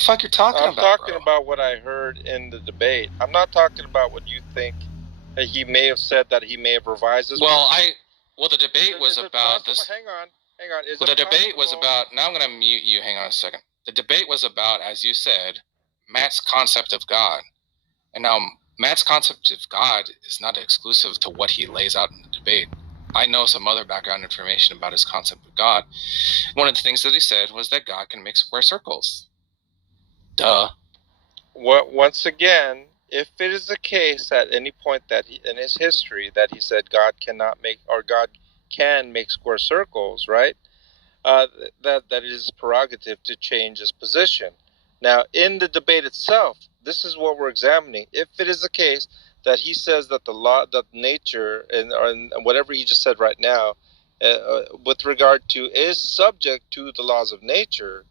The fuck you're talking I'm about, talking bro? about what I heard in the debate. I'm not talking about what you think that he may have said that he may have revised his Well, point. the debate was about this. Hang on. Is Well, it the debate was possible? about. Now I'm going to mute you. Hang on a second. The debate was about, as you said, Matt's concept of God. And now Matt's concept of God is not exclusive to what he lays out in the debate. I know some other background information about his concept of God. One of the things that he said was that God can make square circles. Duh. Once again, if it is the case at any point that in his history that he said God cannot make, or God can make square circles, right? That it is his prerogative to change his position. Now, in the debate itself, this is what we're examining. If it is the case that he says that the law, that nature, and whatever he just said right now, with regard to is subject to the laws of nature,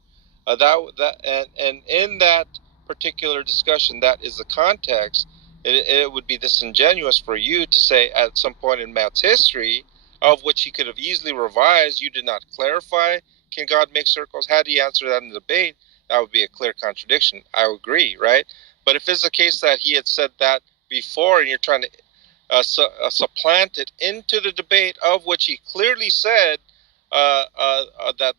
and in that particular discussion, that is the context. It would be disingenuous for you to say at some point in Matt's history, of which he could have easily revised, you did not clarify, can God make circles? Had he answered that in the debate, that would be a clear contradiction. I agree, right? But if it's the case that he had said that before and you're trying to supplant it into the debate, of which he clearly said that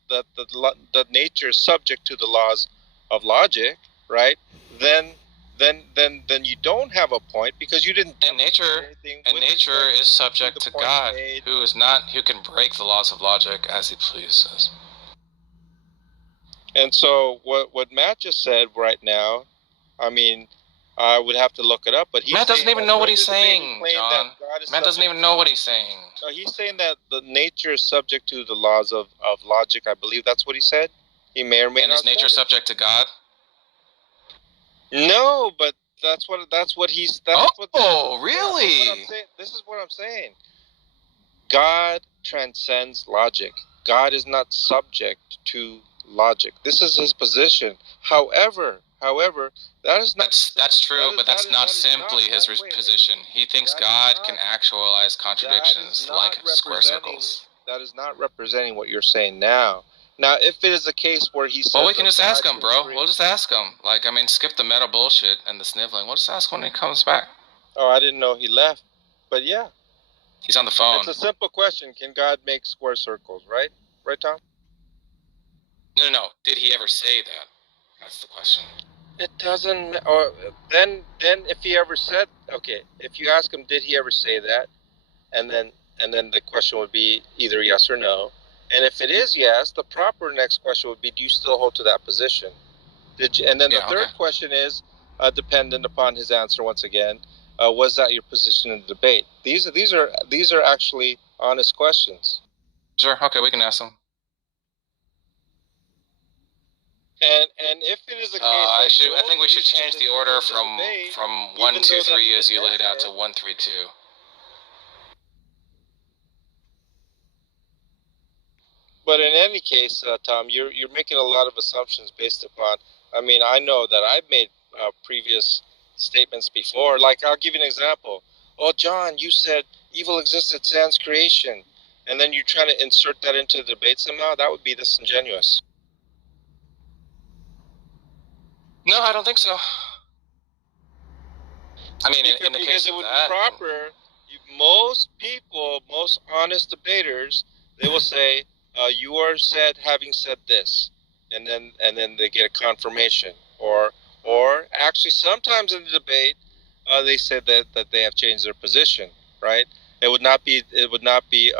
nature is subject to the laws of logic, right? Then you don't have a point, because you didn't. And nature is subject to God, who can break the laws of logic as he pleases. And so what Matt just said right now, I mean, I would have to look it up, but Matt doesn't even know what he's saying, John. Matt doesn't even know what he's saying. No, he's saying that the nature is subject to the laws of logic. I believe that's what he said. He may or may not. And is nature subject to God? No, but that's what he's. Really? This is what I'm saying. God transcends logic. God is not subject to logic. This is his position. However, that is not. That's true, but that's not simply his position. He thinks God can actualize contradictions like square circles. That is not representing what you're saying now. Now, if it is a case where he says, well, we can just ask him, bro. We'll just ask him. Like, I mean, skip the meta bullshit and the sniveling. We'll just ask when he comes back. Oh, I didn't know he left. But yeah. He's on the phone. It's a simple question. Can God make square circles, right? Right, Tom? No. Did he ever say that? That's the question. It doesn't. Or then if he ever said, okay, if you ask him, did he ever say that? And then the question would be either yes or no. And if it is yes, the proper next question would be, do you still hold to that position? And then the third question is, dependent upon his answer once again, was that your position in the debate? These are actually honest questions. Sure. Okay, we can ask them. And if it is a case, I think we should change the order from 1, 2, 3 as you laid out to 1, 3, 2. But in any case, Tom, you're making a lot of assumptions based upon. I mean, I know that I've made previous statements before. Like, I'll give you an example. Oh, John, you said evil existed sans creation, and then you're trying to insert that into the debate somehow. That would be disingenuous. No, I don't think so. I mean, in the case of that, proper. Most people, most honest debaters, they will say, "You are having said this," and then they get a confirmation, or actually sometimes in the debate, they say that they have changed their position. Right? It would not be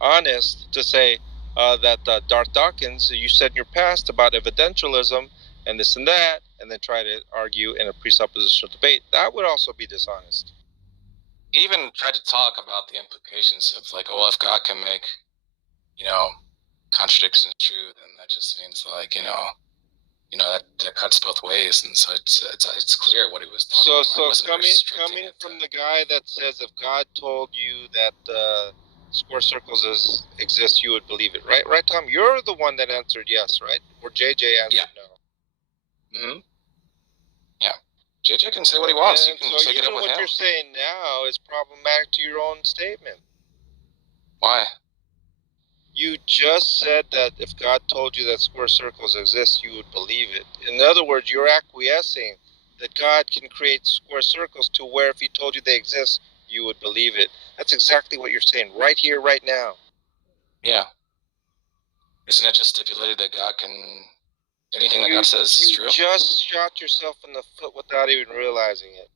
honest to say that Darth Dawkins, you said in your past about evidentialism and this and that, and then try to argue in a presuppositional debate. That would also be dishonest. He even tried to talk about the implications of, like, oh, if God can make, contradictions true, then that just means, like, that cuts both ways, and so it's clear what he was talking about. So coming from the guy that says if God told you that square circles exist, you would believe it, right? Right, Tom? You're the one that answered yes, right? Or JJ answered no. Mm-hmm. Yeah. JJ can say what he wants. You can take it up with him. What you're saying now is problematic to your own statement. Why? You just said that if God told you that square circles exist, you would believe it. In other words, you're acquiescing that God can create square circles to where if he told you they exist, you would believe it. That's exactly what you're saying right here, right now. Yeah. Isn't it just stipulated that God can, anything that God says is true? You just shot yourself in the foot without even realizing it.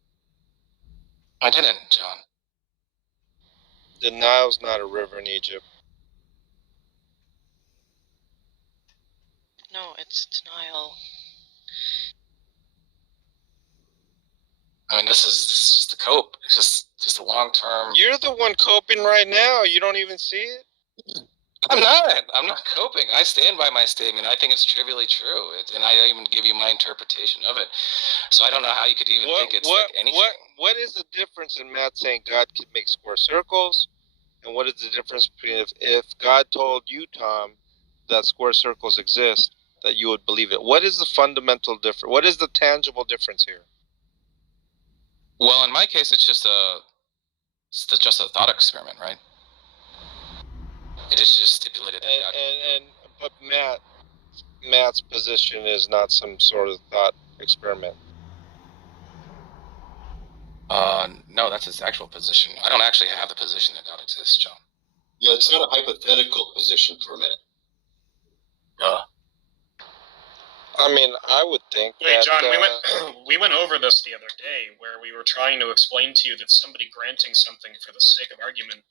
I didn't, John. The Nile's not a river in Egypt. No, it's denial. I mean, this is just a cope. It's just a long term. You're the one coping right now. You don't even see it. I'm not coping. I stand by my statement. I think it's trivially true, and I even give you my interpretation of it. So I don't know how you could even think it's like anything. What is the difference in Matt saying God can make square circles, and what is the difference between if God told you, Tom, that square circles exist, that you would believe it? What is the fundamental difference? What is the tangible difference here? Well, in my case, it's just a thought experiment, right? It is just stipulated that but Matt's position is not some sort of thought experiment. No, that's his actual position. I don't actually have the position that God exists, John. Yeah, it's not a hypothetical position for a minute. I mean, I would think. Wait, John, we went over this the other day, where we were trying to explain to you that somebody granting something for the sake of argument,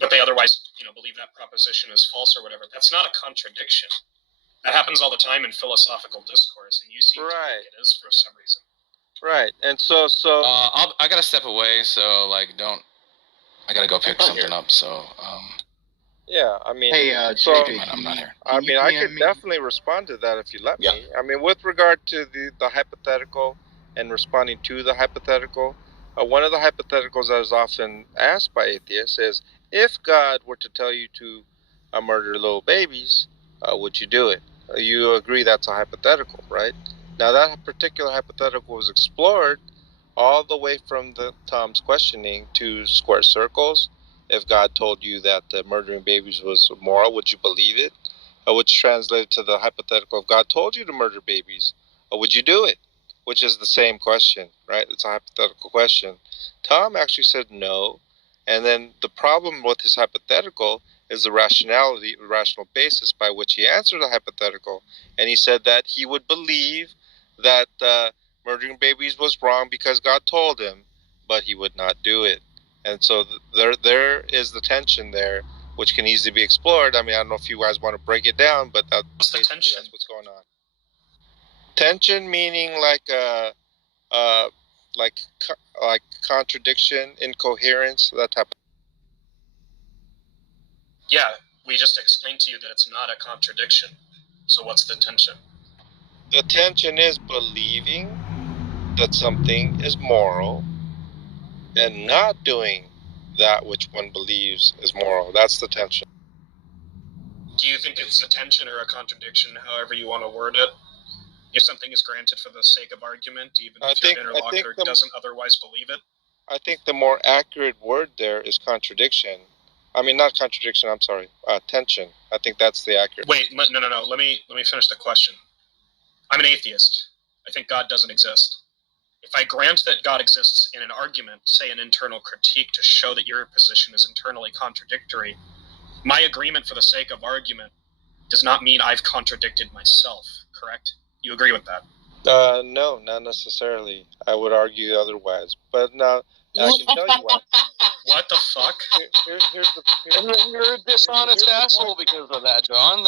but they otherwise, believe that proposition is false or whatever. That's not a contradiction. That happens all the time in philosophical discourse, and you seem to think it is for some reason. Right, and so. I gotta step away, so I gotta go pick something up. So. Yeah, I mean, hey, I'm not here. I mean, I could definitely respond to that if you let me. I mean, with regard to the hypothetical and responding to the hypothetical, one of the hypotheticals that is often asked by atheists is, if God were to tell you to murder little babies, would you do it? You agree that's a hypothetical, right? Now, that particular hypothetical was explored all the way from Tom's questioning to square circles. If God told you that murdering babies was moral, would you believe it? Which translated to the hypothetical, if God told you to murder babies, would you do it? Which is the same question, right? It's a hypothetical question. Tom actually said no. And then the problem with his hypothetical is the rational basis by which he answered the hypothetical. And he said that he would believe that murdering babies was wrong because God told him, but he would not do it. And so there is the tension there, which can easily be explored. I mean, I don't know if you guys want to break it down, but What's the tension? That's what's going on. Tension meaning like contradiction, incoherence, that type of. Yeah, we just explained to you that it's not a contradiction. So what's the tension? The tension is believing that something is moral and not doing that which one believes is moral. That's the tension. Do you think it's a tension or a contradiction, however you want to word it? If something is granted for the sake of argument, even if your interlocutor doesn't otherwise believe it? I think the more accurate word there is contradiction. I mean, not contradiction, I'm sorry, tension. I think that's the accurate. Wait, no. Let me finish the question. I'm an atheist. I think God doesn't exist. If I grant that God exists in an argument, say an internal critique to show that your position is internally contradictory, my agreement for the sake of argument does not mean I've contradicted myself, correct? You agree with that? No, not necessarily. I would argue otherwise. But now, I can tell you what. What the fuck? You're a dishonest asshole because of that, John.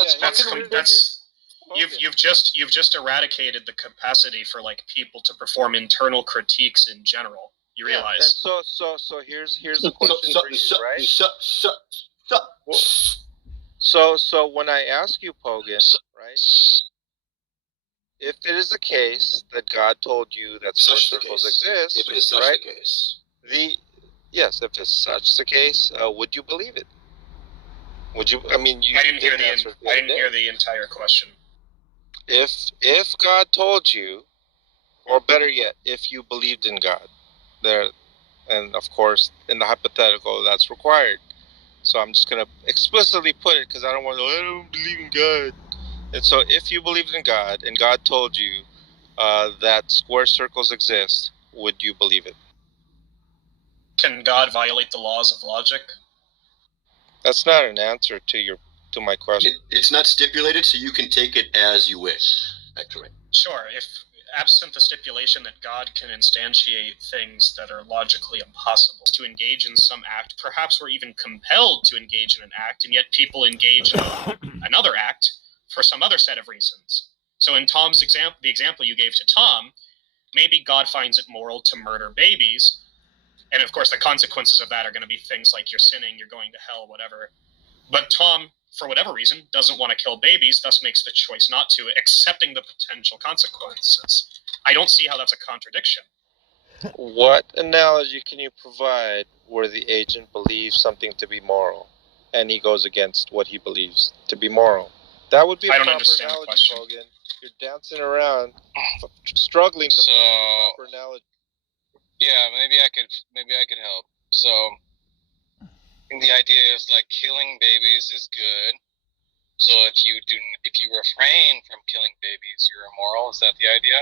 You've just eradicated the capacity for people to perform internal critiques in general. You realize? And so here's the question for you, right? So when I ask you, Pogan, right? If it is the case that God told you that square circles exist, if it is such the case, yes, if it's such the case, would you believe it? Would you? I mean, I didn't hear the entire question. If God told you, or better yet, if you believed in God, and of course in the hypothetical that's required. So I'm just going to explicitly put it because I don't believe in God. And so if you believed in God and God told you that square circles exist, would you believe it? Can God violate the laws of logic? That's not an answer to my question. It's not stipulated, so you can take it as you wish. Actually, Sure, if absent the stipulation that God can instantiate things that are logically impossible to engage in some act, perhaps we're even compelled to engage in an act, and yet people engage in another act for some other set of reasons. So in Tom's example, the example you gave to Tom, maybe God finds it moral to murder babies, and of course the consequences of that are going to be things like you're sinning, you're going to hell, whatever. But Tom, for whatever reason, doesn't want to kill babies, thus makes the choice not to, accepting the potential consequences. I don't see how that's a contradiction. What analogy can you provide where the agent believes something to be moral and he goes against what he believes to be moral? That would be a I don't proper understand the analogy, question. Hogan. You're dancing around, struggling to So- find a proper analogy. Yeah, maybe I could help. So the idea is like killing babies is good. So if you refrain from killing babies, you're immoral. Is that the idea?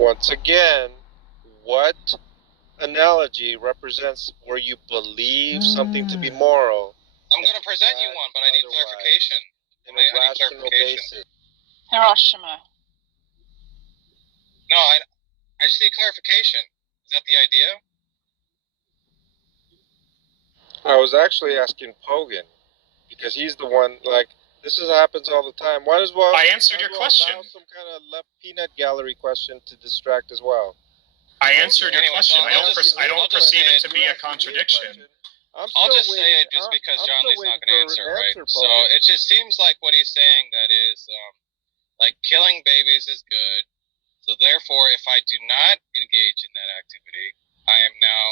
Once again, what analogy represents where you believe something to be moral I'm going to present you one, but I need Otherwise, clarification. in I a need rational clarification. basis? Hiroshima. No, I just need clarification. Is that the idea? I was actually asking Pogan because he's the one. Like, this happens all the time. Why does I answered your question. Allow some kind of left peanut gallery question to distract as well. I answered your Anyway, question. so I don't I'll just perceive say it to be a contradiction. I'll just say it just because John Lee's not going to answer, right? So it just seems like what he's saying that is, like killing babies is good. So therefore, if I do not engage in that activity, I am now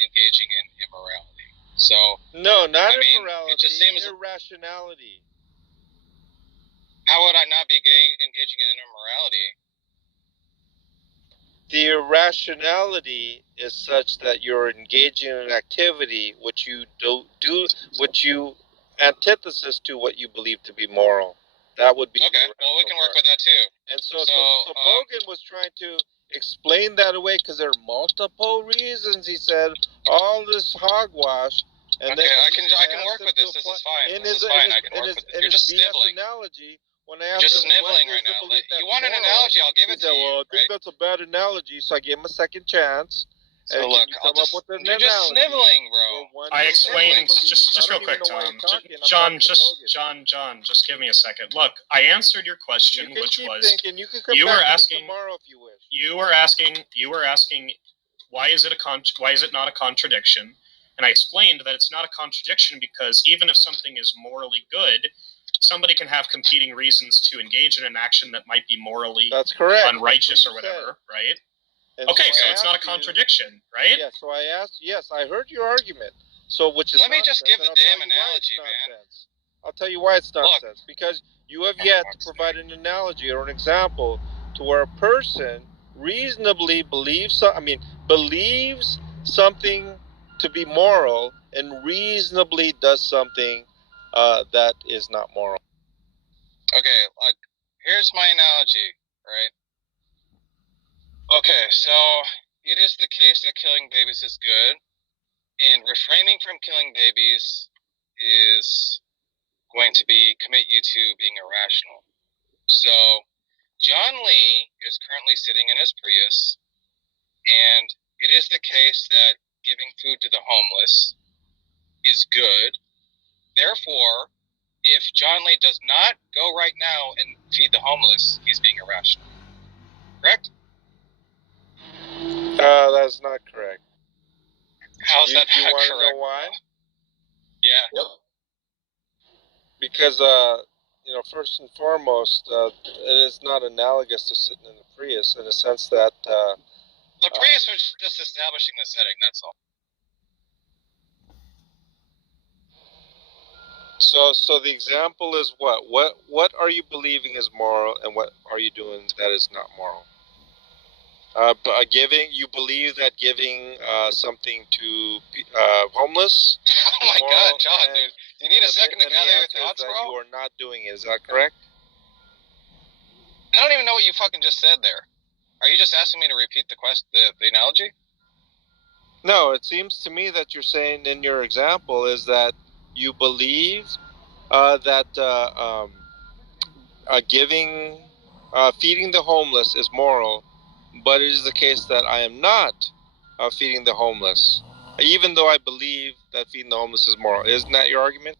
engaging in immorality. So No, not I mean, immorality. it just seems- irrationality. how would I not be engaging in immorality? The irrationality is such that you're engaging in an activity which you which you antithesis to what you believe to be moral. That would be Okay, well we can work with that too. And so So, Bogan was trying to explain that away because there are multiple reasons. He said all this hogwash. And Okay, then I can work with this. This is fine. This is fine. I can work with this. You're just sniveling. Analogy, when I You're asked just him, sniveling what right is the now. belief that's You want an moral, analogy? I'll give he it said, to you. well, I think Right? that's a bad analogy, so I gave him a second chance. So And look, can you come up with an you're just analogy sniveling, where bro. one I person explained believes- just I real don't quick, even know why Tom. you're talking. I'm John, talking to Bogan. John, just give me a second. Look, I answered your question, You can which keep was thinking. You can come you back were to me asking- tomorrow if you wish. you were asking why is it not a contradiction? And I explained that it's not a contradiction because even if something is morally good, somebody can have competing reasons to engage in an action that might be morally That's correct. unrighteous or That's what you whatever, right? said. And Okay, so I it's not a asked you- contradiction, right? Yeah, so I asked. Yes, I heard your argument. So, which is Let me just nonsense, give and the I'll tell damn you why it's analogy, man. nonsense. I'll tell you why it's Look. nonsense. Because you have yet to provide an analogy or an example to where a person reasonably believes something to be moral and reasonably does something that is not moral. Okay, like here's my analogy, right? Okay, so it is the case that killing babies is good, and refraining from killing babies is going to commit you to being irrational. So John Lee is currently sitting in his Prius, and it is the case that giving food to the homeless is good. Therefore, if John Lee does not go right now and feed the homeless, he's being irrational. Correct? That's not correct. How's that you not want to correct? know why? Yeah. Yep. Because first and foremost, it is not analogous to sitting in a Prius in the sense that The Prius was just establishing the setting, that's all. So the example is what? What are you believing is moral, and what are you doing that is not moral? Giving, you believe that giving something to homeless Oh my moral, God, John, and dude, do you need a second to and the gather your answer is thoughts, that bro? you are not doing it. Is that correct? I don't even know what you fucking just said there. Are you just asking me to repeat the analogy? No, it seems to me that you're saying in your example is that you believe that giving, feeding the homeless is moral, but it is the case that I am not feeding the homeless, even though I believe that feeding the homeless is moral. Isn't that your argument?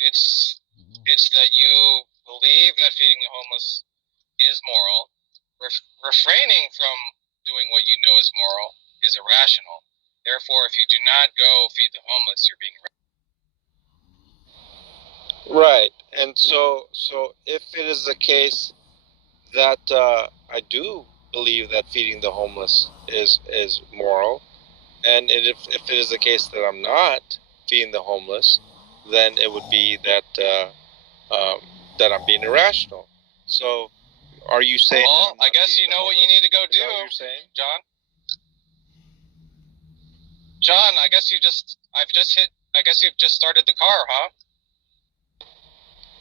It's that you believe that feeding the homeless is moral. Refraining from doing what you know is moral is irrational. Therefore, if you do not go feed the homeless, you're being irrational. Right. And so if it is the case that I do believe that feeding the homeless is moral, and if it is the case that I'm not feeding the homeless, then it would be that that I'm being irrational. So, are you saying? Well, I guess you know what you need to go do, you're saying? John. John, I guess you've just started the car, huh?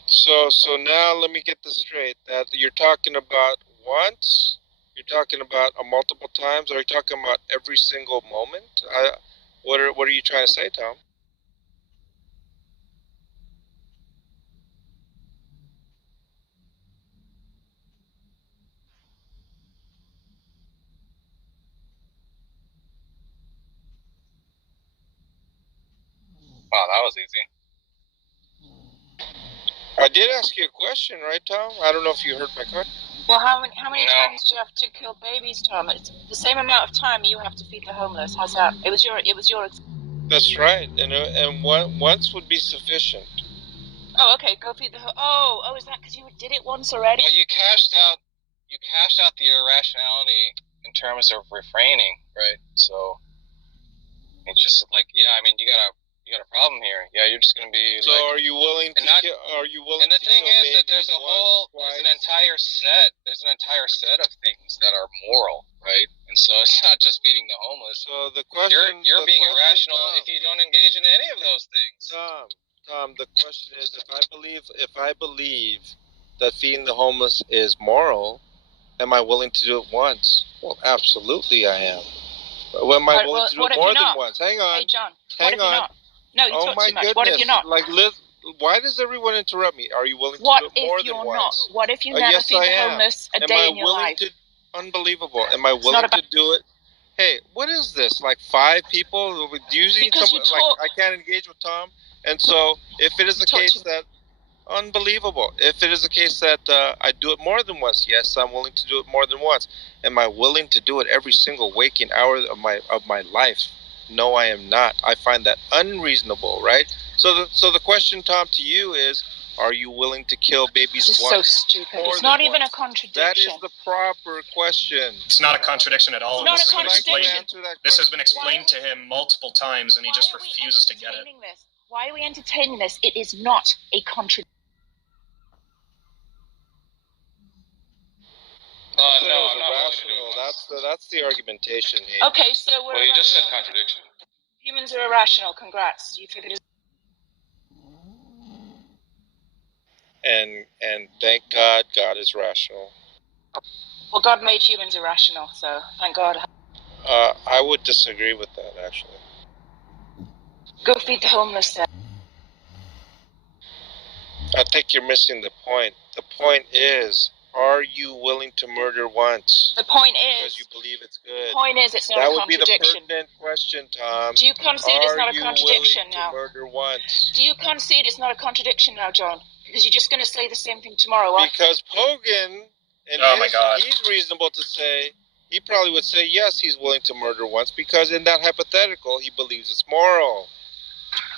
So now let me get this straight. That you're talking about once, you're talking about multiple times, or are you talking about every single moment? What are you trying to say, Tom? Wow, that was easy. I did ask you a question, right, Tom? I don't know if you heard my question. Well, how many times do you have to kill babies, Tom? It's the same amount of time you have to feed the homeless. How's that? It was your. That's right, and once would be sufficient. Oh, okay. Go feed the. Oh, is that because you did it once already? Well, you cashed out the irrationality in terms of refraining, right? So it's just like, yeah, I mean, you got a problem here. Yeah, you're just gonna be. So like, are you willing to? Are you willing? And the thing is that there's twice? an entire set of things that are moral, right? And so it's not just feeding the homeless. So the question, you're being irrational Tom, if you don't engage in any of those things. Tom, the question is, if I believe that feeding the homeless is moral, am I willing to do it once? Well, absolutely I am. Well, am I willing to do it more than once? Hang on. Hey, John. Hang what if on. You're not? No, you talk too much. Goodness. What if you're not? Why does everyone interrupt me? Are you willing to What do it more if than you're once? not? What if you never yes, feed I the am. homeless a Am day I in your willing life? to? Unbelievable. Am I willing to do it? Hey, what is this? Like 5 people using Because some? Like I can't engage with Tom. And so, if it is the case that unbelievable, if it is the case that I do it more than once, yes, I'm willing to do it more than once. Am I willing to do it every single waking hour of my life? No, I am not. I find that unreasonable, right? So the question, Tom, to you is, are you willing to kill babies This is once? so stupid. It's not even a contradiction. That is the proper question. It's not a contradiction at all. It's not a contradiction. This has been explained to him multiple times, and he just refuses to get it. Why are we entertaining this? It is not a contradiction. No, I'm not rational. That's the argumentation here. Okay, so well, you just said contradiction. Humans are irrational. Congrats, you figured it. And thank God, God is rational. Well, God made humans irrational, so thank God. I would disagree with that, actually. Go feed the homeless then. I think you're missing the point. The point is, are you willing to murder once? The point is, because you believe it's good. The point is, it's not a contradiction. That would be the pertinent question, Tom. Do you concede it's not a contradiction now? Are you willing to murder once? Do you concede it's not a contradiction now, John? Because you're just going to say the same thing tomorrow, right? Because Pogan, and he's reasonable to say, he probably would say, yes, he's willing to murder once, because in that hypothetical, he believes it's moral.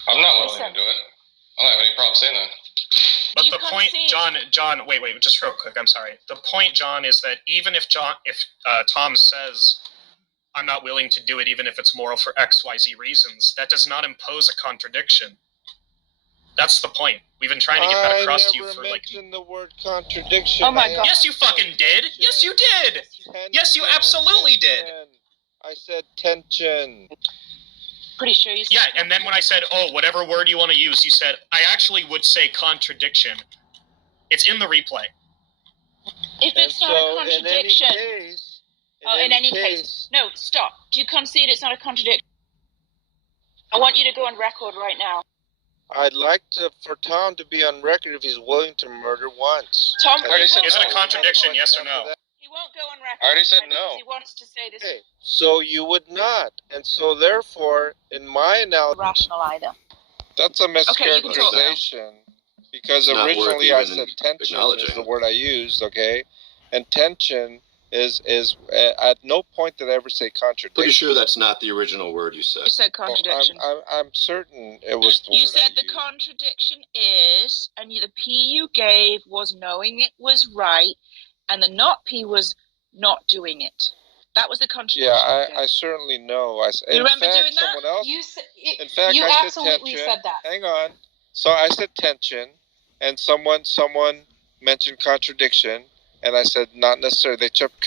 I'm not willing to do it. I don't have any problem saying that. But the point, John, wait, just real quick, I'm sorry. The point, John, is that even if Tom says, I'm not willing to do it even if it's moral for XYZ reasons, that does not impose a contradiction. That's the point. We've been trying to get that across to you for I never like. mentioned the word contradiction. Oh my God. Yes, you fucking did. Yes, you did. Yes, you absolutely did. I said tension. Pretty sure you said Yeah, and then when I said, "Oh, whatever word you want to use," you said, "I actually would say contradiction." It's in the replay. if it's not a contradiction. In any case. No, stop. Do you concede it's not a contradiction? I want you to go on record right now. I'd like for Tom to be on record if he's willing to murder once. Tom, I already said Is it a no. contradiction, yes or no? he won't go on record. I already said right, no. because he wants to say this Okay, so you would not. And so therefore, in my is analogy, rational either. that's a Okay, you can talk now. mischaracterization. Because It's not worth originally I even said tension is acknowledging. the word I used, okay? And tension is at no point did I ever say contradiction. Pretty sure that's not the original word you said. You said contradiction. I'm certain it was the You word said I the used. contradiction is, and the P you gave was knowing it was right, and the not P was not doing it. That was the contradiction. Yeah, I certainly know. You remember doing that? someone else. You said In fact, you I absolutely said tension. said that. Hang on. So I said tension, and someone mentioned contradiction, and I said not necessarily. They kept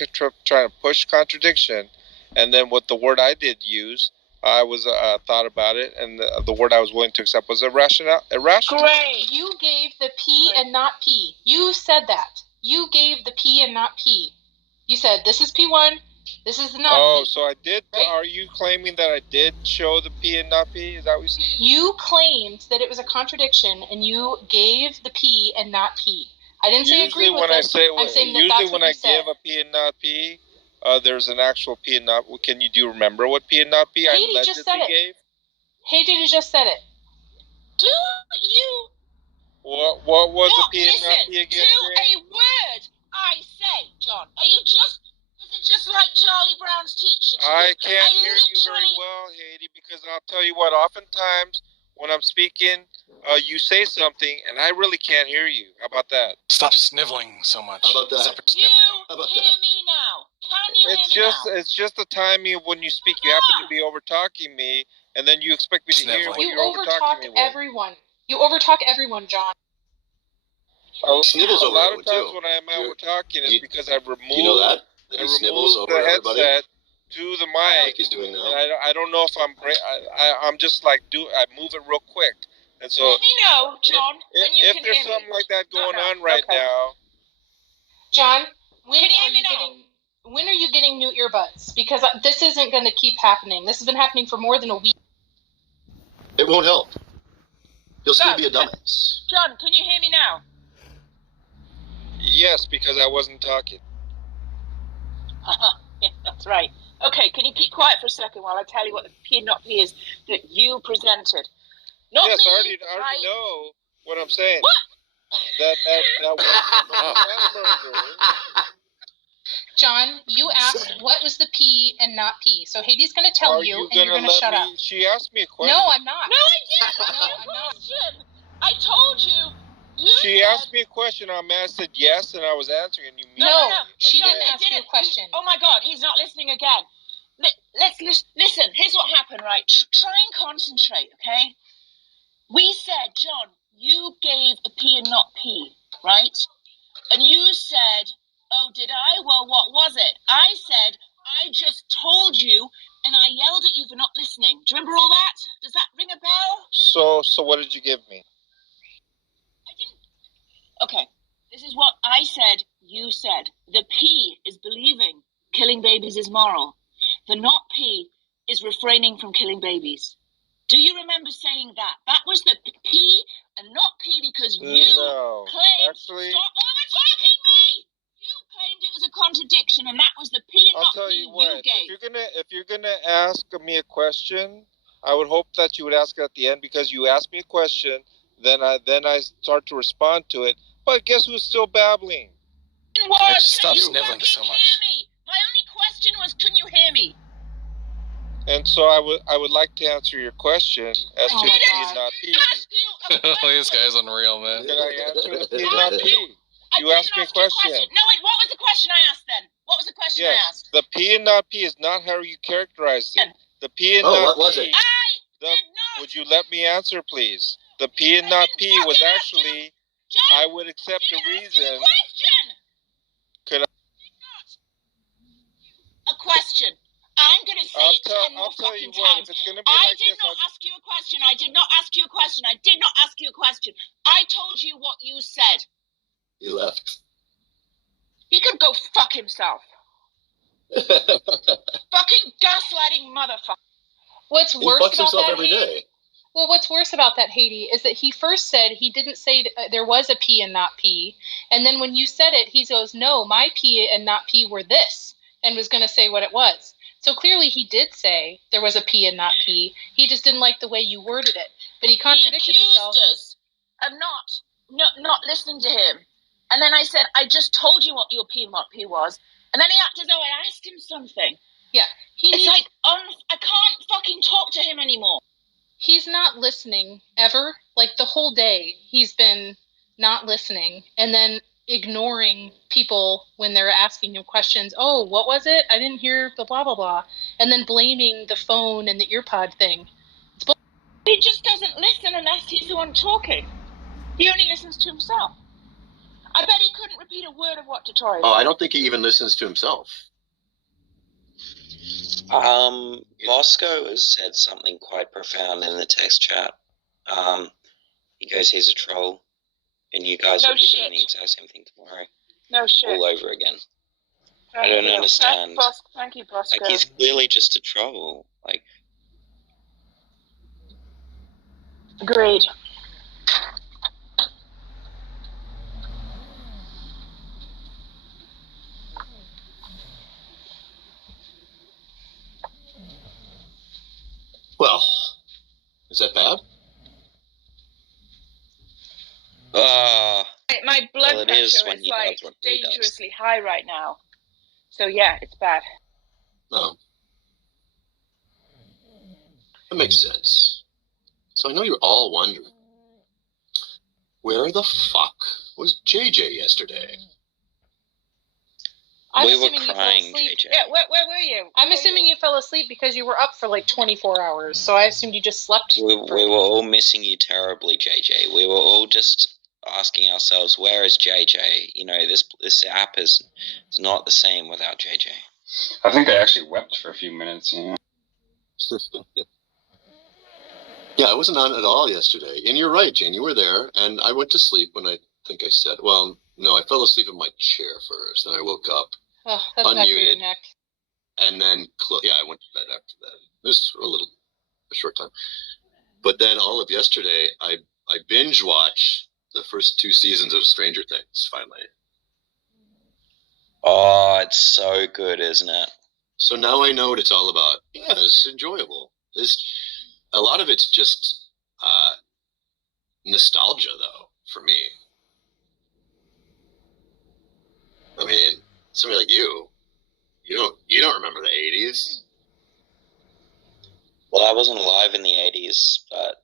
trying to push contradiction, and then what the word I did use, I was thought about it, and the word I was willing to accept was irrational. Great. You gave the P Right. and not P. You said that. You gave the P and not P. You said this is P1, this is the not Oh, P. so I did. Right? Are you claiming that I did show the P and not P? Is that what you said? You claimed that it was a contradiction, and you gave the P and not P. I didn't say agree with it. I'm saying that usually that's when what I you said. give a P and not P, there's an actual P and not. Do you remember what P and not P I Katie allegedly just said it. gave? Hey, Diddy just said it. Do you What was the not P and not listen P to again? a word I say, John? Are you just? Is it just like Charlie Brown's teacher? to I you? can't I hear you very literally- well, Haiti, because I'll tell you what. Oftentimes when I'm speaking, you say something and I really can't hear you. How about that? Stop sniveling so much. How about that? Stop You sniveling. How about hear that? me now? Can you hear me now? It's just the timing of when you speak. You happen to be over talking me, and then you expect me to hear what Sniveling. You you're over overtalk talking me with. everyone. You overtalk everyone, John. Snivels A over lot of everyone, times too. when I'm over talking is you- because I've removed Do you know that? That he snivels over the everybody? headset to the mic. Like he's doing now. And I don't know if I'm just like I move it real quick, and so Let me know, John, when you if can there's hear something me. like that going No, on right okay. now, John, when Can you hear are me you now? when are you getting new earbuds? Because this isn't going to keep happening. This has been happening for more than a week. It won't help. You'll still Go. be a dumbass. John, can you hear me now? yes, because I wasn't talking. Yeah, that's right. Okay, can you keep quiet for a second while I tell you what the P and not P is that you presented? Not Yes, me, I already right? know what I'm saying. What? That was murder. John, you asked what was the P and not P. So Hades going to tell Are you, you and you're gonna going to let shut me? up. She asked me a question. No, I'm not. No, I didn't. No, That's your I'm not. question. I told you. She said, asked me a question. I said yes, and I was answering. And you No, no. she John, didn't I ask you a question. Oh my God, he's not listening again. Let's listen. Here's what happened, right? Try and concentrate, okay? We said, John, you gave a P and not P, right? And you said, oh, did I? Well, what was it? I said, I just told you, and I yelled at you for not listening. Do you remember all that? Does that ring a bell? So what did you give me? I didn't. Okay, this is what I said, you said. The P is believing killing babies is moral. The not P is refraining from killing babies. Do you remember saying that? That was the P and not P because you No, claimed... actually, Stop overtalking me! You claimed it was a contradiction, and that was the P and I'll not tell P you what. gave. If you're gonna ask me a question, I would hope that you would ask it at the end because you asked me a question. Then I start to respond to it. But guess who's still babbling? Was, Stop can you sniveling fucking so much. hear me? My only question was, can you hear me? And so I would like to answer your question as Oh to my P God. and not P. Ask you a question. This guy's unreal, man. Can I answer the P and not P? I You didn't asked me a ask you question. No, wait, what was the question I asked then? What was the question I Yes, asked? the P and not P is not how you characterized it. The P and Oh, not what was P. it? I The, did not. would you let me answer, please? the P and not P was Fucking actually, John, I would accept the answer the reason. question. Could I? A question. I'm gonna say it 10 more I'll tell you fucking what, times. if it's gonna be I like did this, not ask you a question. I did not ask you a question. I did not ask you a question. I told you what you said. He left. He could go fuck himself. Fucking gaslighting motherfucker. What's He worse fucks about himself that, every Haiti? day. Well, what's worse about that, Haiti, is that he first said he didn't say there was a P and not P, and then when you said it, he goes, "No, my P and not P were this," and was going to say what it was. So clearly, he did say there was a P and not P. He just didn't like the way you worded it, but he contradicted himself. He accused us of not listening to him, and then I said, "I just told you what your P and not P was," and then he acted as though I asked him something. Yeah, It's like I can't fucking talk to him anymore. He's not listening ever. Like the whole day, he's been not listening and then ignoring people when they're asking him questions. Oh, what was it? I didn't hear the blah, blah, blah. And then blaming the phone and the earpod thing. He just doesn't listen unless he's the one talking. He only listens to himself. I bet he couldn't repeat a word of what Tutorial said. Oh, I don't think he even listens to himself. Bosco has said something quite profound in the text chat. He goes, he's a troll, and you guys will be doing the exact same thing tomorrow. No shit. All over again. I don't understand. Thank you, Bosco. Like, he's clearly just a troll. Like, Agreed. Well, is that bad? My blood well, it pressure is when is he like does what he does. dangerously high right now. So yeah, it's bad. No. That makes sense. So I know you're all wondering, where the fuck was JJ yesterday? I'm we were assuming you fell crying, asleep. JJ. Yeah, where were you? I'm assuming you fell asleep because you were up for like 24 hours. So I assumed you just slept. We were all missing you terribly, JJ. We were all just asking ourselves, where is JJ? You know, this app is not the same without JJ. I think I actually wept for a few minutes, you know. Yeah, I wasn't on at all yesterday. And you're right, Jane, you were there. And I went to sleep when I think I said, well, no, I fell asleep in my chair first. Then I woke up. Oh, that's bad for your unmuted. neck. And then, I went to bed after that. It was a short time. But then all of yesterday, I binge watched the first 2 seasons of Stranger Things, finally. Oh, it's so good, isn't it? So now I know what it's all about. Yeah, it's enjoyable. A lot of it's just nostalgia, though, for me. I mean, somebody like you don't remember the 80s. Well, I wasn't alive in the 80s, but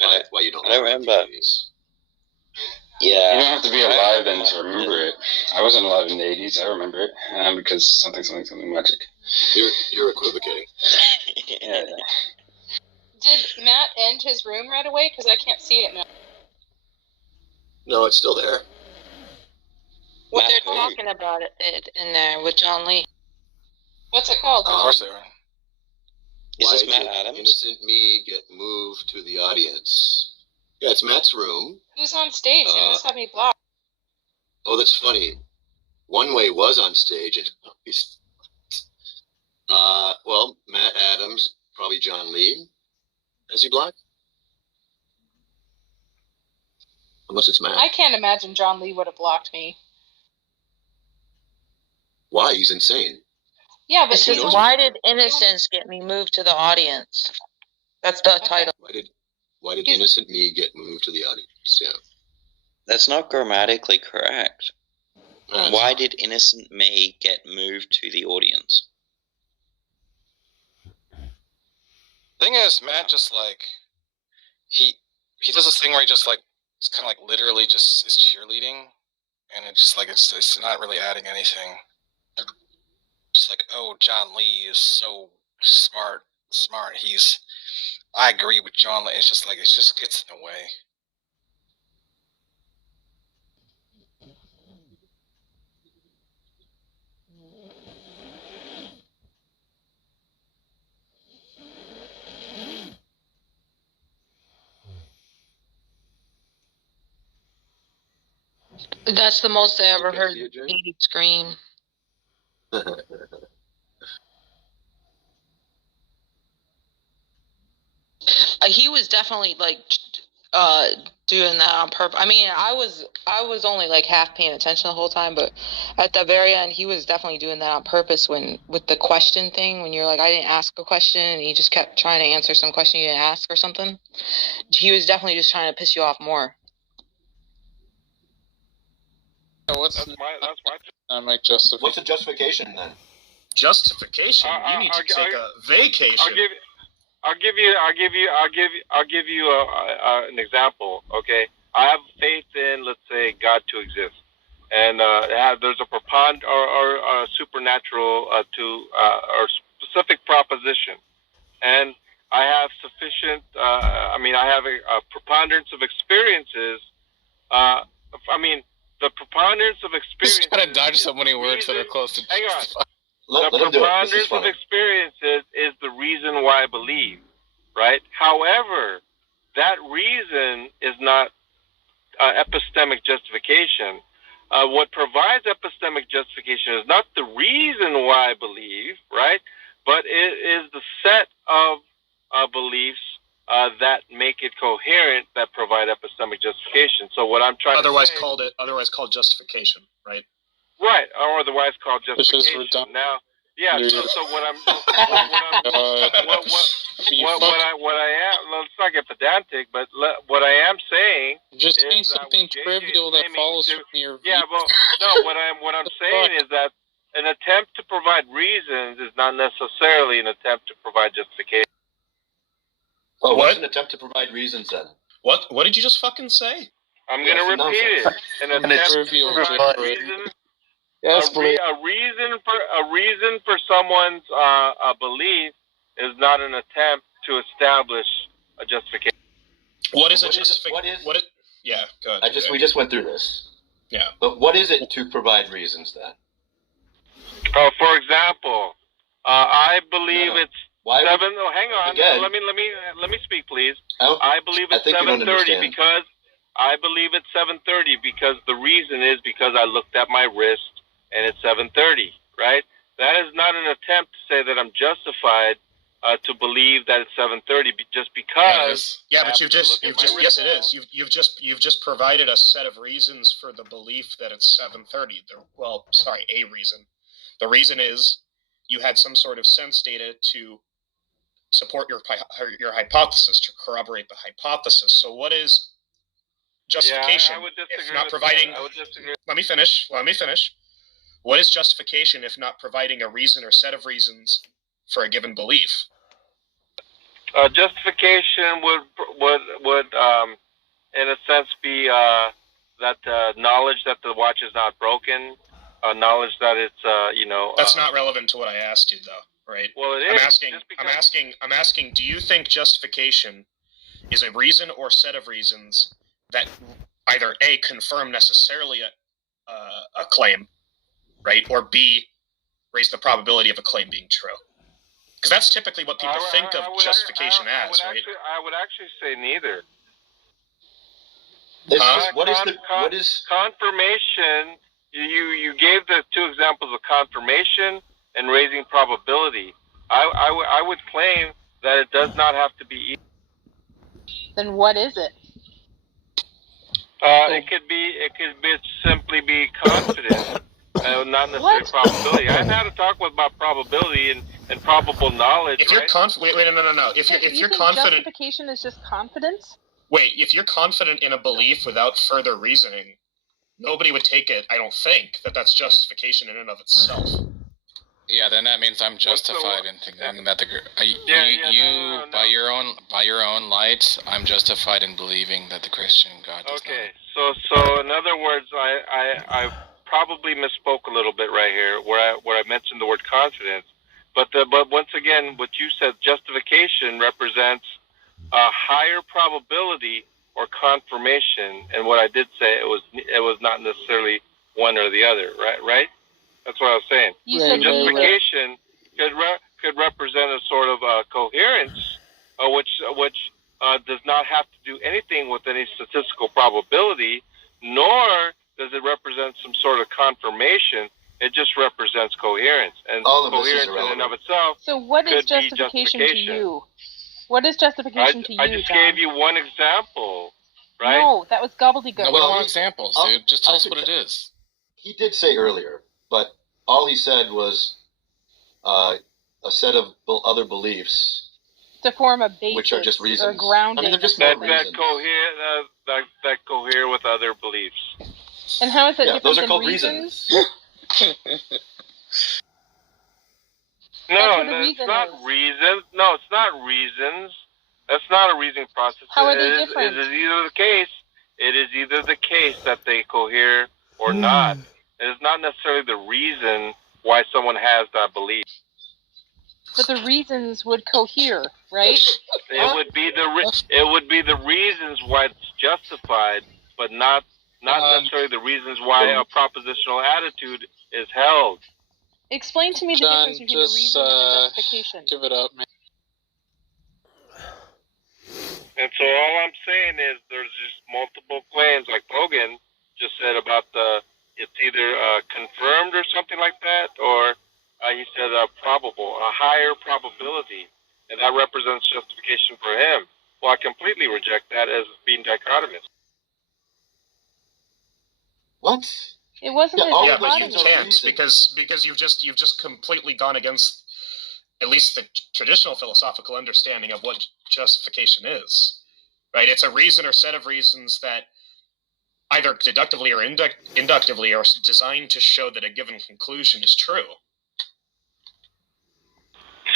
That's why you don't. I don't remember. The 80s. Yeah. You don't have to be alive then to remember it. I wasn't alive in the 80s. I remember it because something magic. You're equivocating. Yeah. Did Matt end his room right away? Because I can't see it now. No, it's still there. What they're talking about it in there with John Lee. What's it called? Of course they are. Is Why this did Matt Adams? Innocent Me get moved to the audience? Yeah, it's Matt's room. Who's on stage? They must have me blocked. Oh, that's funny. One Way was on stage, and well, Matt Adams, probably John Lee. Is he black? Unless it's Matt. I can't imagine John Lee would have blocked me. Why? He's insane. Yeah, but See, why did Innocence get me moved to the audience? That's the title. Why did Innocent Me get moved to the audience? Yeah. That's not grammatically correct. Why did Innocent Me get moved to the audience? Thing is, Matt just like he does this thing where he just like it's kind of like literally just is cheerleading, and it's just like it's not really adding anything. Just like, oh, John Lee is so smart. I agree with John Lee. It's just like it just gets in the way. That's the most I ever Okay, heard see it, Jay? Haiti scream. He was definitely like doing that on purpose. I mean, I was only like half paying attention the whole time, but at the very end, he was definitely doing that on purpose. When with the question thing, when you're like, I didn't ask a question, and he just kept trying to answer some question you didn't ask or something. He was definitely just trying to piss you off more. That's my What's the justification then? Justification? You need to take a vacation. I'll give you an example. Okay, I have faith in, let's say, God to exist, and there's a preponderant or a supernatural or specific proposition, and I have sufficient. I have a preponderance of experiences. The preponderance of experiences. Just trying to dodge so many words that are close to. Hang on. Let The him do it. This is preponderance of funny. experiences is the reason why I believe, right? However, that reason is not epistemic justification. What provides epistemic justification is not the reason why I believe, right? But it is the set of beliefs that make it coherent that provide epistemic justification. So what I'm trying Otherwise to say, called justification, right? right, or otherwise called justification. Now, yeah. So what I am. Let's not get pedantic, but what I am saying just is saying that something trivial that follows from your view. yeah. Well, no. What I'm saying is that an attempt to provide reasons is not necessarily an attempt to provide justification. Oh, What? what's an attempt to provide reasons then? What did you just fucking say? I'm going to repeat it. An attempt to provide reasons. Yes, A reason for someone's belief is not an attempt to establish a justification. What is a What is it- justification? what is- Yeah, go ahead. We just went through this. Yeah. But what is it to provide reasons then? For example, I believe No. it's Why? seven. Oh, hang on. Again. Let me speak, please. I believe I it's think you don't 7:30 understand. because I believe it's 7:30 because the reason is because I looked at my wrist and it's 7:30. Right? That is not an attempt to say that I'm justified to believe that it's 7:30 just because. Yeah, I but happen to look at my yes, wrist. it is. You've just provided a set of reasons for the belief that it's 7:30. A reason. The reason is you had some sort of sense data to support your hypothesis, to corroborate the hypothesis. So what is justification I would disagree if not with providing? that. I would disagree. Let me finish. What is justification if not providing a reason or set of reasons for a given belief? Justification would in a sense be that knowledge that the watch is not broken, knowledge that it's That's not relevant to what I asked you, though, right? Well, it is. I'm asking. Do you think justification is a reason or set of reasons that either A, confirm necessarily a claim, right, or B, raise the probability of a claim being true? Because that's typically what people think of justification as, right? I would actually say neither. What is confirmation? You gave the two examples of confirmation and raising probability. I would claim that it does not have to be. Then what is it? It could simply be confidence, not necessarily probability. I've had a talk about probability and probable knowledge. If you're confident, no. If you're confident, justification is just confidence. Wait, if you're confident in a belief without further reasoning, nobody would take it. I don't think that's justification in and of itself. Yeah, then that means I'm justified in thinking that by your own lights, I'm justified in believing that the Christian God does not. So in other words, I probably misspoke a little bit right here, where I mentioned the word confidence, but once again, what you said, justification represents a higher probability or confirmation, and what I did say it was not necessarily one or the other, right? That's what I was saying. You said justification could represent a sort of coherence, which does not have to do anything with any statistical probability, nor does it some sort of confirmation. It just represents coherence, and All of this is coherence in and of itself. So what is could be justification to you? What is justification to you, I just John? gave you one example, right? No, that was gobbledygook. No, we don't want examples, dude. Just tell us what it is. He did say earlier, but all he said was a set of other beliefs, to form a basis, which are just reasons. or grounding. I mean, they're just that reasons. cohere with other beliefs. And how is that different those are than called reasons? No, it's not reasons. No, it's not reasons. That's not a reasoning process. How are they different? It is either the case that they cohere or not. It is not necessarily the reason why someone has that belief. But the reasons would cohere, right? It would be the reasons why it's justified, but not necessarily the reasons why a propositional attitude is held. Explain to me the John, difference between a reason and a justification. Give it up, man. And so all I'm saying is there's just multiple claims, like Logan just said about it's either confirmed or something like that, or he said probable, a higher probability, and that represents justification for him. Well, I completely reject that as being dichotomous. What? It wasn't a Yeah, but you dichotomy. can't because you've just completely gone against at least the traditional philosophical understanding of what justification is. Right? It's a reason or set of reasons that either deductively or inductively are designed to show that a given conclusion is true.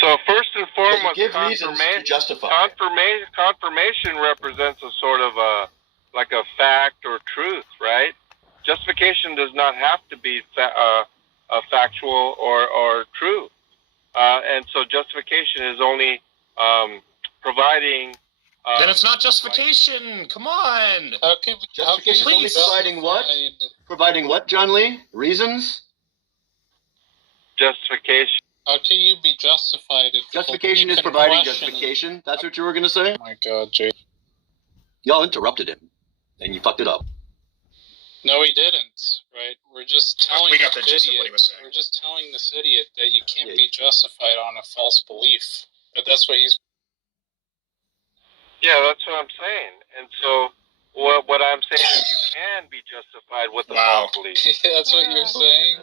So first and foremost, give reasons to justify. Confirmation represents a sort of like a fact or truth, right? Justification does not have to be factual or true. And so justification is only providing... then it's not justification! Come on! Justification is only providing what? Providing what, John Lee? Reasons? Justification. How can you be justified if Justification is providing justification? That's what you were going to say? Oh my god, Jay. Y'all interrupted him, and you fucked it up. No, he didn't, right? We're just telling We got the gist of what he was saying. We're just telling this idiot that you can't be justified on a false belief. But that's what he's... Yeah, that's what I'm saying. And so what I'm saying is you can be justified with the false belief. That's what you're saying?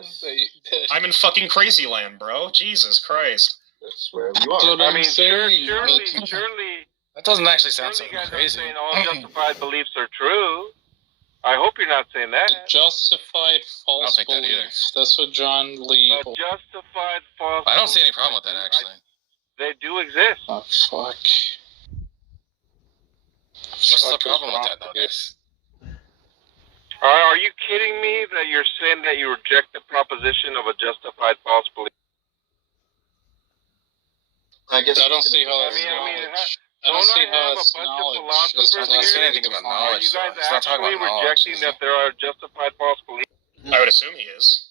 I'm in fucking crazy land, bro. Jesus Christ. That's where you That's are. what I'm saying. Surely... That doesn't actually sound so you guys crazy. aren't saying all justified beliefs are true. I hope you're not saying that. Justified false think that either. beliefs. That's what John Lee... Justified false I don't see any problem with that, actually. They do exist. Oh, fuck. What's the problem with that, though, dude? Are you kidding me that you're saying that you reject the proposition of a justified false belief? I guess I don't see how that's knowledge. I don't see how it's knowledge. It's not saying anything about knowledge, Are you guys though. It's not talking actually about knowledge. rejecting that there are justified false beliefs? I would assume he is.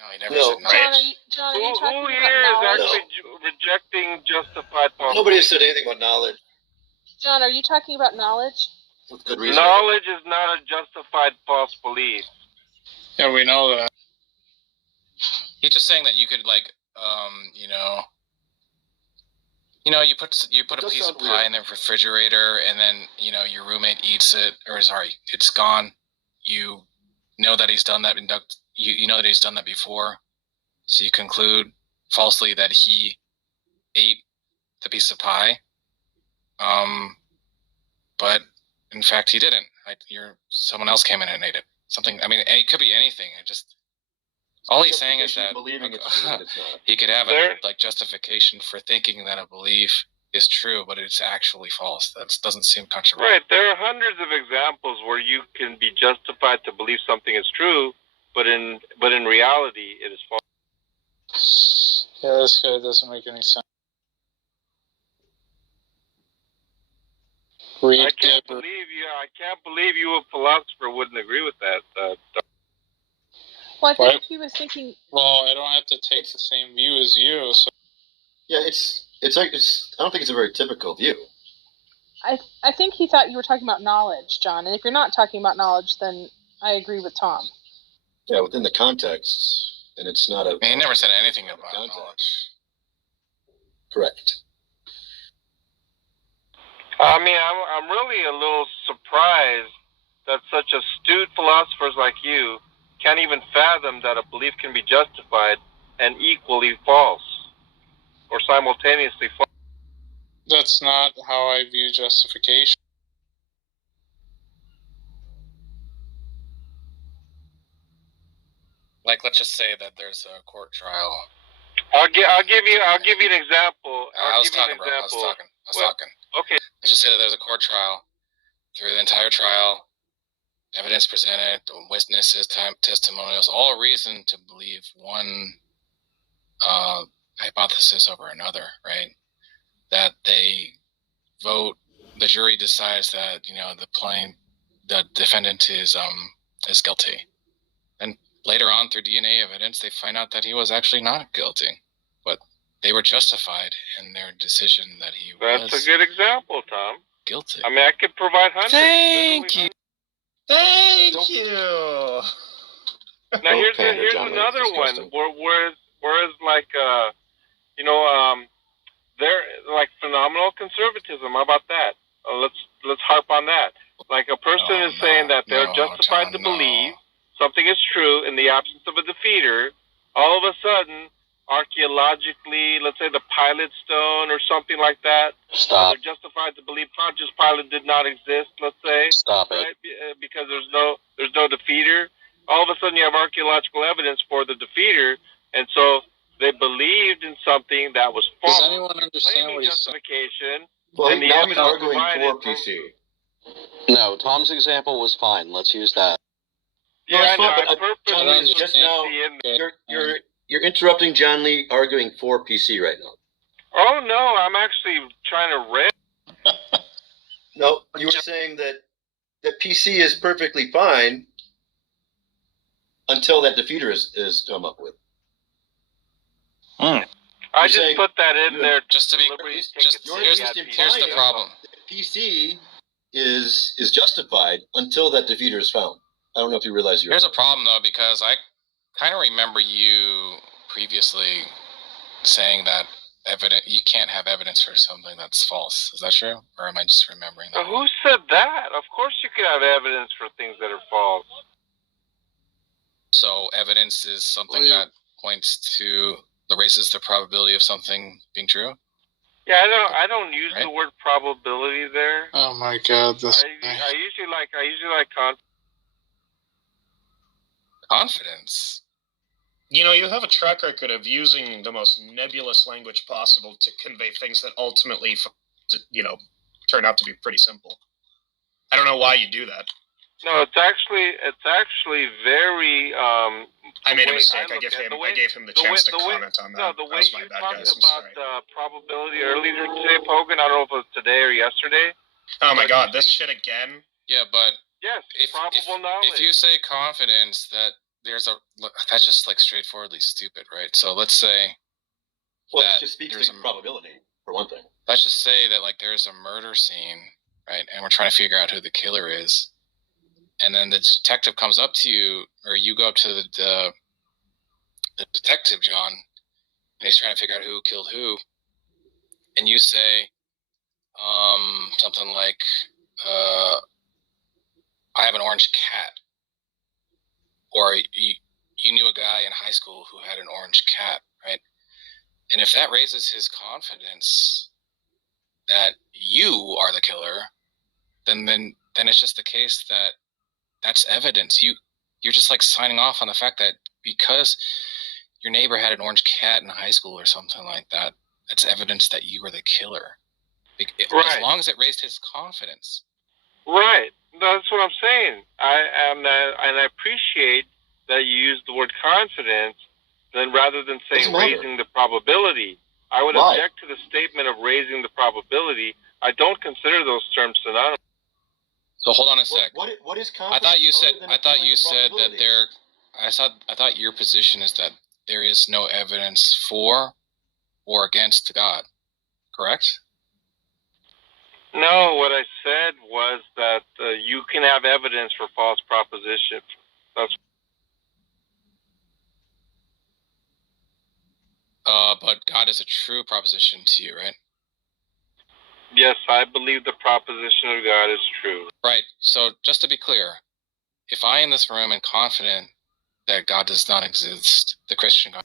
No, he never said knowledge. John, are you talking Who about here is knowledge? actually rejecting justified false Nobody beliefs? has said anything about knowledge. John, are you talking about knowledge? With good reason. Knowledge is not a justified false belief. Yeah, we know that. He's just saying that you could, like, you put a Does piece of sound pie weird. in the refrigerator, and then your roommate eats it, or sorry, it's gone. You know that he's done that. You know that he's done that before, so you conclude falsely that he ate the piece of pie. But in fact, he didn't. Someone else came in and ate it. Something. I mean, it could be anything. All he's saying is that Believing it's true, but it's not. he could have justification for thinking that a belief is true, but it's actually false. That doesn't seem controversial. Right. There are hundreds of examples where you can be justified to believe something is true, but in reality, it is false. Yeah, this guy doesn't make any sense. I can't believe you, a philosopher, wouldn't agree with that. Well, I think he was thinking... Well, I don't have to take the same view as you, so... Yeah, I don't think it's a very typical view. I think he thought you were talking about knowledge, John. And if you're not talking about knowledge, then I agree with Tom. Yeah, within the context, and it's not a. And he never said anything about context. knowledge. Correct. I mean, I'm really a little surprised that such astute philosophers like you can't even fathom that a belief can be justified and equally false, or simultaneously false. That's not how I view justification. Like, let's just say that there's a court trial. I'll give you an example. I was talking. Okay. Let's just say that there's a court trial. Through the entire trial, evidence presented, witnesses, testimonials, all reason to believe one hypothesis over another, right? That they vote, the jury decides that the defendant is guilty, and later on through DNA evidence, they find out that he was actually not guilty, but they were justified in their decision that he was. That's a good example, Tom. Guilty. I mean, I could provide hundreds. Thank you. Thank you. Now here's another one whereas like they're like phenomenal conservatism. How about that? Let's harp on that. Like a person is saying that they're justified to believe something is true in the absence of a defeater. All of a sudden, archaeologically, let's say the Pilate stone or something like that. Stop. They're justified to believe Pontius Pilate did not exist. Let's say. Stop right? it. Because there's no defeater. All of a sudden, you have archaeological evidence for the defeater, and so they believed in something that was false. Does anyone understand what he's justification? Well, and the now he's evidence arguing provided for PC. No, Tom's example was fine. Let's use that. Yeah, I know. I John purposely Lee, just now, Okay. you're interrupting John Lee arguing for PC right now. Oh no, I'm actually trying to read. No, you were saying that PC is perfectly fine until that defeater is come up with. I You're just saying- put that in there Just to be here's the problem. PC is justified until that defeater is found. I don't know if you realize Here's a problem though, because I kind of remember you previously saying that you can't have evidence for something that's false. Is that true, or am I just remembering that? Who said that? Of course, you can have evidence for things that are false. So evidence is something that points to raises the probability of something being true. Yeah, I don't use the word probability there. Oh my God! I usually like confidence. You know, you have a track record of using the most nebulous language possible to convey things that ultimately, turn out to be pretty simple. I don't know why you do that. No, it's actually very. I made a mistake. I gave him the chance to comment on that. No, the way you talked about probability earlier today, Pogan. I don't know if it was today or yesterday. Oh my God, this shit again. Yeah, but yes, probable knowledge. If you say confidence, that's just like straightforwardly stupid, right? So let's say. Well, it just speaks to probability for one thing. Let's just say that like there's a murder scene, right, and we're trying to figure out who the killer is. And then the detective comes up to you, or you go up to the detective, John, and he's trying to figure out who killed who. And you say something like, I have an orange cat. Or you knew a guy in high school who had an orange cat, right? And if that raises his confidence that you are the killer, then it's just the case that that's evidence. You're just like signing off on the fact that because your neighbor had an orange cat in high school or something like that, that's evidence that you were the killer. As long as it raised his confidence. Right. That's what I'm saying. And I appreciate that you use the word confidence then rather than saying raising the probability. I would object to the statement of raising the probability. I don't consider those terms synonymous. So hold on a sec. What is confidence? I thought you said that I thought your position is that there is no evidence for or against God. Correct? No, what I said was that you can have evidence for false propositions. God is a true proposition to you, right? Yes, I believe the proposition of God is true. Right. So just to be clear, if I in this room am confident that God does not exist, the Christian God,